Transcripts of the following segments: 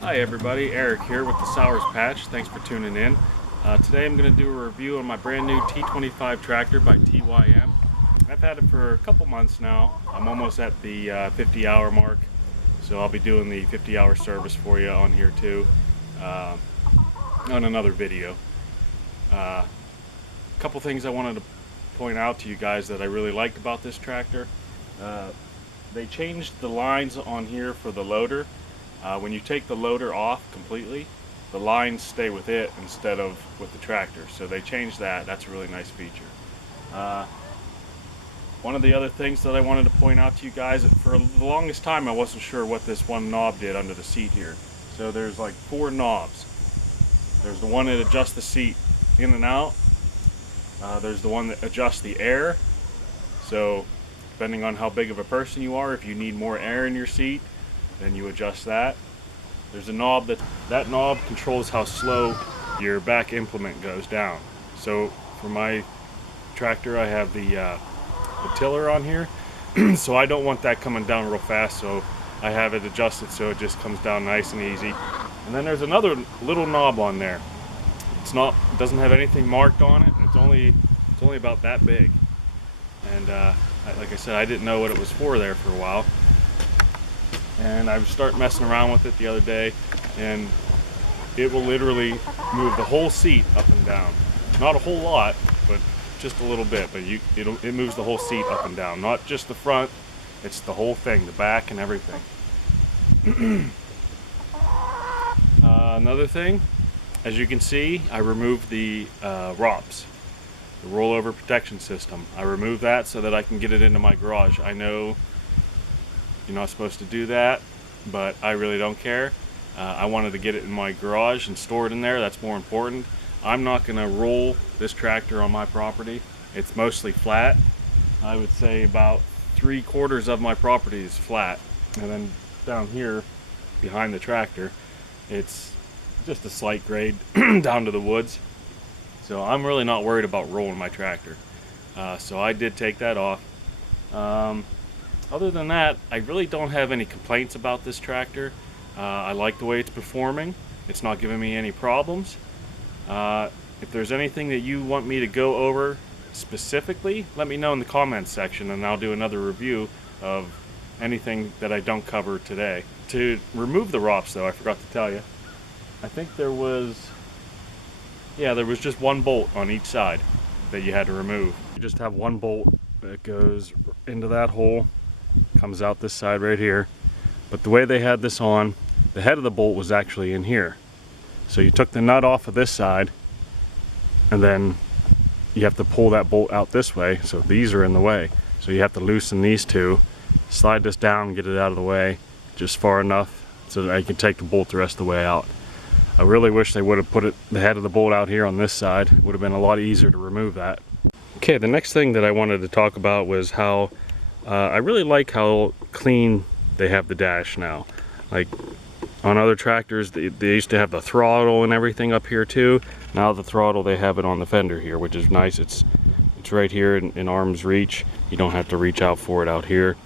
Hi everybody, Eric here with the Sowers Patch. Thanks for tuning in. Today I'm going to do a review on my brand new T25 tractor by TYM. I've had it for a couple months now. I'm almost at the 50-hour mark, so I'll be doing the 50-hour service for you on here too, on another video. A couple things I wanted to point out to you guys that I really liked about this tractor. They changed the lines on here for the loader. When you take the loader off completely, the lines stay with it instead of with the tractor. So they changed that. That's a really nice feature. One of the other things that I wanted to point out to you guys, for the longest time I wasn't sure what this one knob did under the seat here. So there's like 4 knobs. There's the one that adjusts the seat in and out. There's the one that adjusts the air. So depending on how big of a person you are, if you need more air in your seat, then you adjust that. There's a knob that knob controls how slow your back implement goes down. So for my tractor, I have the tiller on here, so I don't want that coming down real fast. So I have it adjusted so it just comes down nice and easy. And then there's another little knob on there. It doesn't have anything marked on it. It's only about that big. And like I said, I didn't know what it was for there for a while. And I started messing around with it the other day, and it will literally move the whole seat up and down. Not a whole lot, but just a little bit. But it moves the whole seat up and down. Not just the front, it's the whole thing, the back and everything. Another thing, as you can see, I removed the ROPS, the rollover protection system. I removed that so that I can get it into my garage. I know you're not supposed to do that, but I really don't care. I wanted to get it in my garage and store it in there. That's more important. I'm not going to roll this tractor on my property. It's mostly flat. I would say about 3/4 of my property is flat, and then down here behind the tractor, it's just a slight grade down to the woods. So I'm really not worried about rolling my tractor. So I did take that off. Other than that, I really don't have any complaints about this tractor. I like the way it's performing. It's not giving me any problems. If there's anything that you want me to go over specifically, let me know in the comments section, and I'll do another review of anything that I don't cover today. To remove the ROPS though, I forgot to tell you, I think there was just one bolt on each side that you had to remove. You just have one bolt that goes into that hole, comes out this side right here. But the way they had this on, the head of the bolt was actually in here. So you took the nut off of this side, and then you have to pull that bolt out this way. So these are in the way. So you have to loosen these two, slide this down and get it out of the way just far enough so that I can take the bolt the rest of the way out. I really wish they would have put the head of the bolt out here on this side. It would have been a lot easier to remove that. Okay, the next thing that I wanted to talk about was how I really like how clean they have the dash now. Like on other tractors, they used to have the throttle and everything up here too. Now the throttle, they have it on the fender here, which is nice. It's right here in arm's reach. You don't have to reach out for it out here.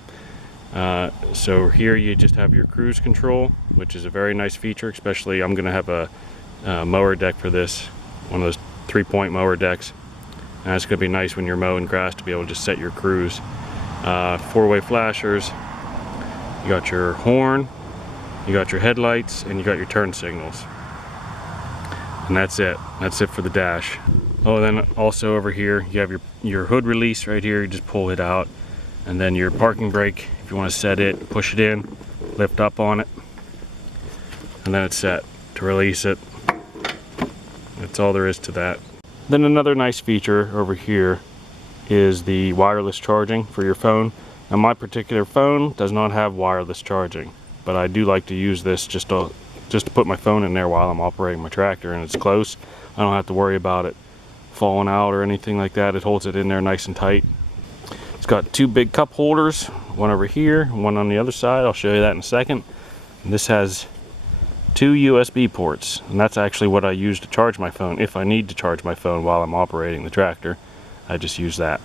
So here you just have your cruise control, which is a very nice feature. Especially, I'm gonna have a mower deck for this, one of those 3-point mower decks. And it's gonna be nice when you're mowing grass to be able to just set your cruise. 4-way flashers, you got your horn, you got your headlights, and you got your turn signals. And that's it for the dash. Oh, then also over here you have your hood release right here. You just pull it out, and then your parking brake, if you want to set it, push it in, lift up on it, and then it's set to release it. That's all there is to that. Then another nice feature over here is the wireless charging for your phone. Now my particular phone does not have wireless charging, but I do like to use this just to put my phone in there while I'm operating my tractor, and it's close. I don't have to worry about it falling out or anything like that. It holds it in there nice and tight. It's got 2 big cup holders, one over here, one on the other side. I'll show you that in a second. And this has 2 USB ports, and that's actually what I use to charge my phone. If I need to charge my phone while I'm operating the tractor, I just use that.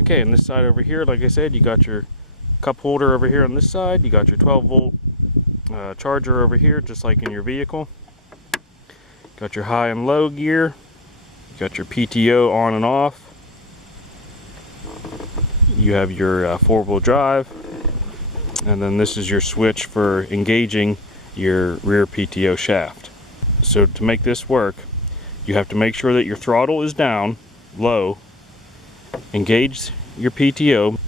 Okay, and this side over here, like I said, you got your cup holder over here on this side. You got your 12-volt charger over here, just like in your vehicle. Got your high and low gear. You got your PTO on and off. You have your 4-wheel drive. And then this is your switch for engaging your rear PTO shaft. So to make this work, you have to make sure that your throttle is down, low, engage your PTO,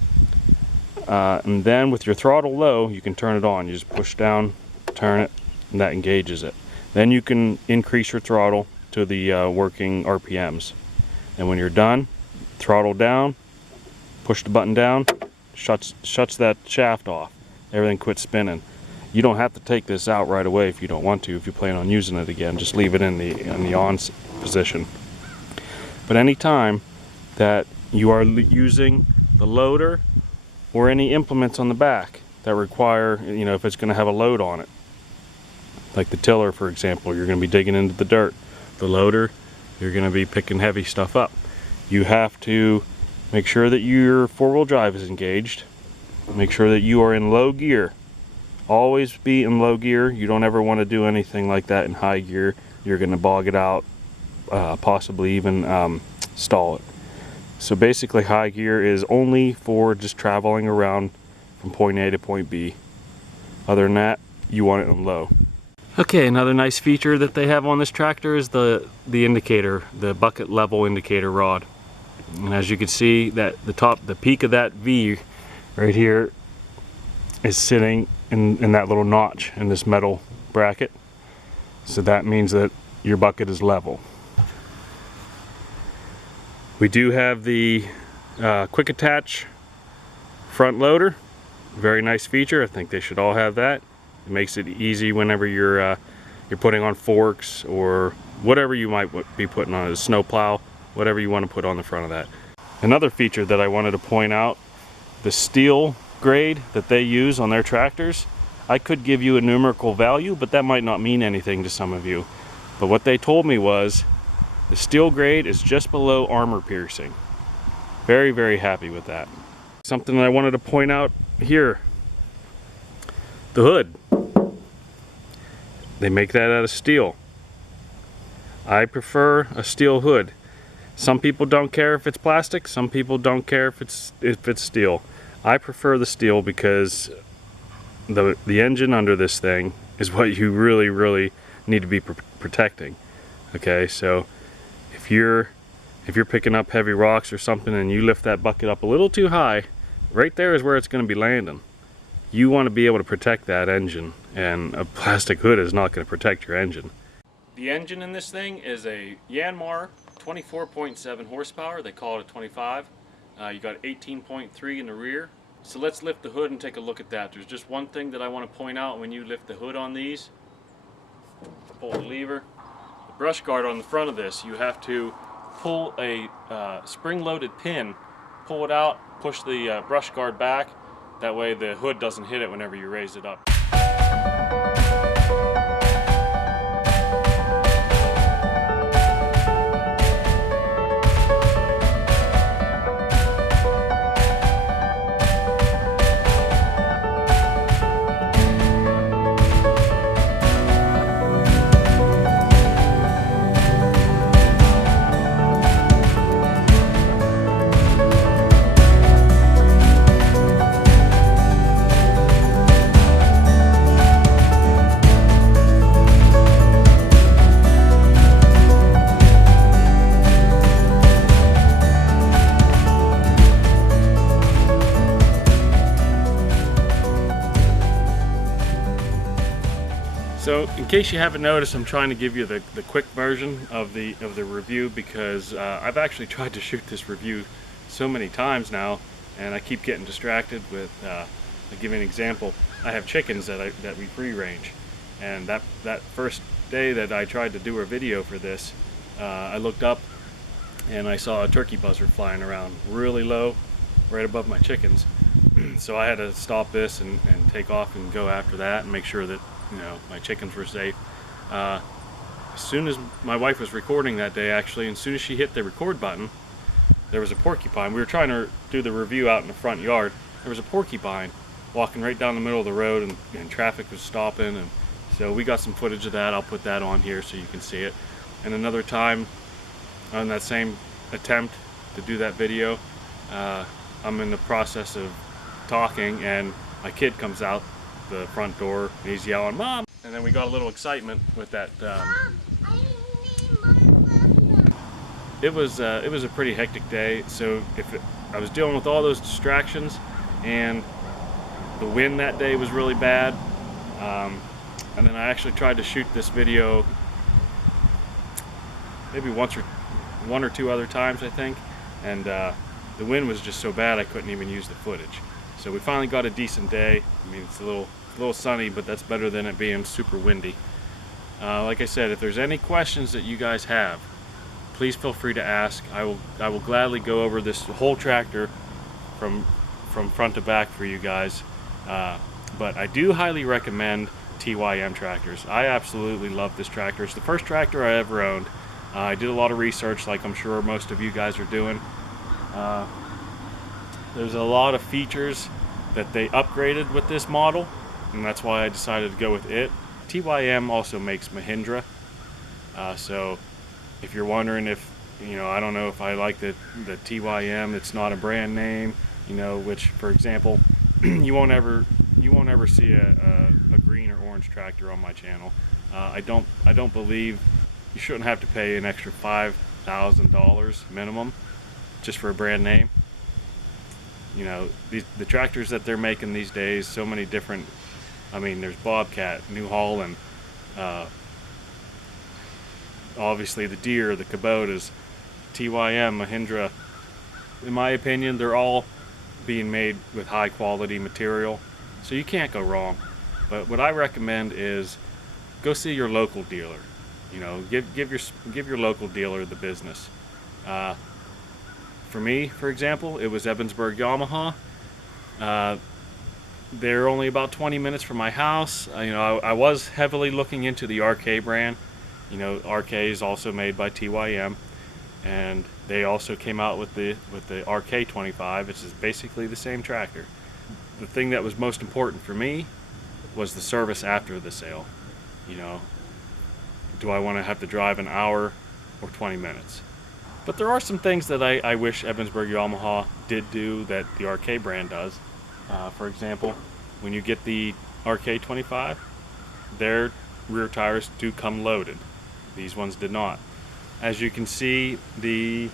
and then with your throttle low, you can turn it on. You just push down, turn it, and that engages it. Then you can increase your throttle to the working RPMs. And when you're done, throttle down, push the button down, shuts that shaft off. Everything quits spinning. You don't have to take this out right away if you don't want to. If you plan on using it again, just leave it in the on position. But any time that you are using the loader or any implements on the back that require, you know, if it's going to have a load on it, like the tiller, for example, you're going to be digging into the dirt. The loader, you're going to be picking heavy stuff up. You have to make sure that your 4-wheel drive is engaged. Make sure that you are in low gear. Always be in low gear. You don't ever want to do anything like that in high gear. You're going to bog it out, possibly even stall it. So basically high gear is only for just traveling around from point A to point B. Other than that, you want it in low. Okay, another nice feature that they have on this tractor is the indicator, the bucket level indicator rod. And as you can see, that the peak of that V right here is sitting in that little notch in this metal bracket. So that means that your bucket is level. We do have the quick attach front loader. Very nice feature. I think they should all have that. It makes it easy whenever you're putting on forks or whatever you might be putting on a snow plow, whatever you want to put on the front of that. Another feature that I wanted to point out, the steel grade that they use on their tractors. I could give you a numerical value, but that might not mean anything to some of you. But what they told me was the steel grade is just below armor piercing. Very, very happy with that. Something that I wanted to point out here, the hood. They make that out of steel. I prefer a steel hood. Some people don't care if it's plastic, some people don't care if it's steel. I prefer the steel because the engine under this thing is what you really, really need to be protecting. Okay, so if you're picking up heavy rocks or something and you lift that bucket up a little too high, right there is where it's going to be landing. You want to be able to protect that engine, and a plastic hood is not going to protect your engine. The engine in this thing is a Yanmar 24.7 horsepower. They call it a 25. You got 18.3 in the rear. So let's lift the hood and take a look at that. There's just one thing that I want to point out when you lift the hood on these. Pull the lever. The brush guard on the front of this, you have to pull a spring-loaded pin, pull it out, push the brush guard back. That way the hood doesn't hit it whenever you raise it up. So in case you haven't noticed, I'm trying to give you the quick version of the review because I've actually tried to shoot this review so many times now, and I keep getting distracted with, I'll give you an example. I have chickens that we free range, and that first day that I tried to do a video for this, I looked up and I saw a turkey buzzard flying around really low right above my chickens. So I had to stop this and take off and go after that and make sure that, you know, my chickens were safe. As soon as my wife was recording that day, actually, and as soon as she hit the record button, there was a porcupine. We were trying to do the review out in the front yard. There was a porcupine walking right down the middle of the road, and traffic was stopping, and so we got some footage of that. I'll put that on here so you can see it. And another time on that same attempt to do that video, I'm in the process of talking and my kid comes out the front door and he's yelling, "Mom!" And then we got a little excitement with that. It was a pretty hectic day. So I was dealing with all those distractions, and the wind that day was really bad. And then I actually tried to shoot this video maybe one or two other times, I think, and the wind was just so bad I couldn't even use the footage. So we finally got a decent day. I mean, it's a little sunny, but that's better than it being super windy. Like I said, if there's any questions that you guys have, please feel free to ask. I will gladly go over this whole tractor from front to back for you guys. But I do highly recommend TYM tractors. I absolutely love this tractor. It's the first tractor I ever owned. I did a lot of research, like I'm sure most of you guys are doing. There's a lot of features that they upgraded with this model, and that's why I decided to go with it. TYM also makes Mahindra, so if you're wondering if, I don't know if I like the TYM, it's not a brand name, which, for example, you won't ever see a green or orange tractor on my channel. I don't believe you shouldn't have to pay an extra $5,000 minimum just for a brand name. The tractors that they're making these days, so many different. I mean, there's Bobcat, New Holland, obviously the Deere, the Kubotas, TYM, Mahindra. In my opinion, they're all being made with high quality material, so you can't go wrong. But what I recommend is go see your local dealer. Give your local dealer the business. For me, for example, it was Ebensburg Yamaha. They're only about 20 minutes from my house. I was heavily looking into the RK brand. RK is also made by TYM, and they also came out with the RK25, which is basically the same tractor. The thing that was most important for me was the service after the sale. Do I want to have to drive an hour or 20 minutes? But there are some things that I wish Ebensburg Yamaha did do that the RK brand does. For example, when you get the RK25, their rear tires do come loaded. These ones did not. As you can see, there's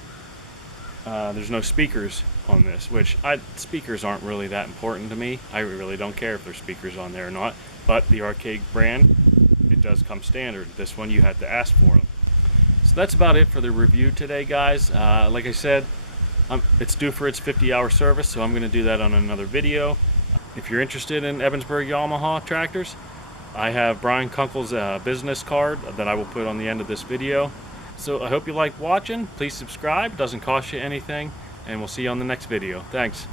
no speakers on this, which speakers aren't really that important to me. I really don't care if there's speakers on there or not. But the RK brand, it does come standard. This one you had to ask for them. So that's about it for the review today, guys. Like I said, it's due for its 50-hour service, so I'm going to do that on another video. If you're interested in Ebensburg Yamaha tractors, I have Brian Kunkel's business card that I will put on the end of this video. So I hope you liked watching. Please subscribe. It doesn't cost you anything, and we'll see you on the next video. Thanks.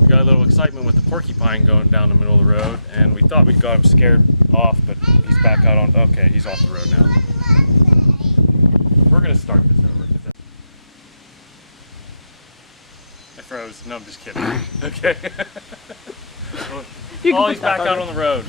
We got a little excitement with the Porcupine going down the middle of the road, and we thought we'd got him scared off, but he's back out on. Okay, he's off the road now. We're gonna start this over. I froze. No, I'm just kidding. Okay. Oh, he's back out on the road.